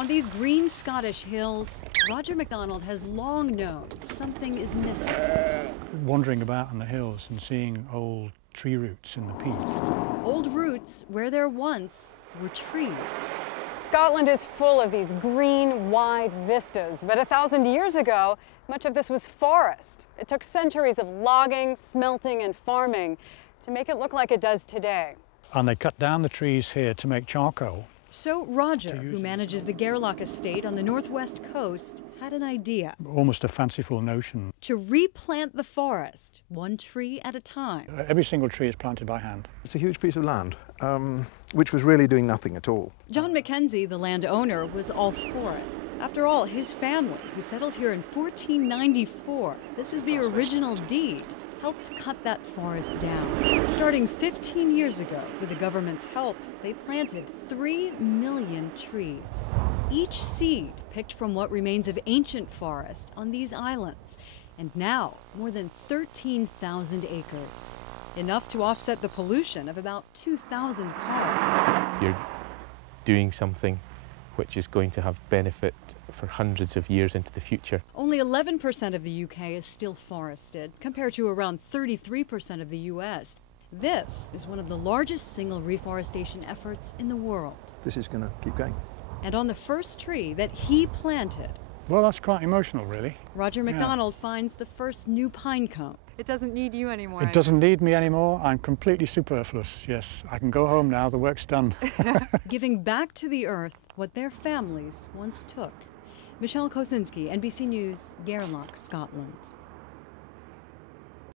On these green Scottish hills, Roger MacDonald has long known something is missing. Wandering about on the hills and seeing old tree roots in the peat. Old roots where there once were trees. Scotland is full of these green, wide vistas, but 1,000 years ago, much of this was forest. It took centuries of logging, smelting, and farming to make it look like it does today. And they cut down the trees here to make charcoal. So Roger, who manages the Gairloch estate on the northwest coast, had an idea. Almost a fanciful notion. To replant the forest, one tree at a time. Every single tree is planted by hand. It's a huge piece of land, which was really doing nothing at all. John Mackenzie, the landowner, was all for it. After all, his family, who settled here in 1494, this is the original deed, helped cut that forest down. Starting 15 years ago, with the government's help, they planted 3 million trees. Each seed picked from what remains of ancient forest on these islands. And now, more than 13,000 acres. Enough to offset the pollution of about 2,000 cars. You're doing something which is going to have benefit for hundreds of years into the future. Only 11% of the UK is still forested, compared to around 33% of the US. This is one of the largest single reforestation efforts in the world. This is going to keep going. And on the first tree that he planted, Well, that's quite emotional, really. Roger MacDonald finds the first new pine cone. It doesn't need you anymore. It doesn't need me anymore. I'm completely superfluous, yes. I can go home now, the work's done. Giving back to the earth what their families once took. Michelle Kosinski, NBC News, Gairloch, Scotland.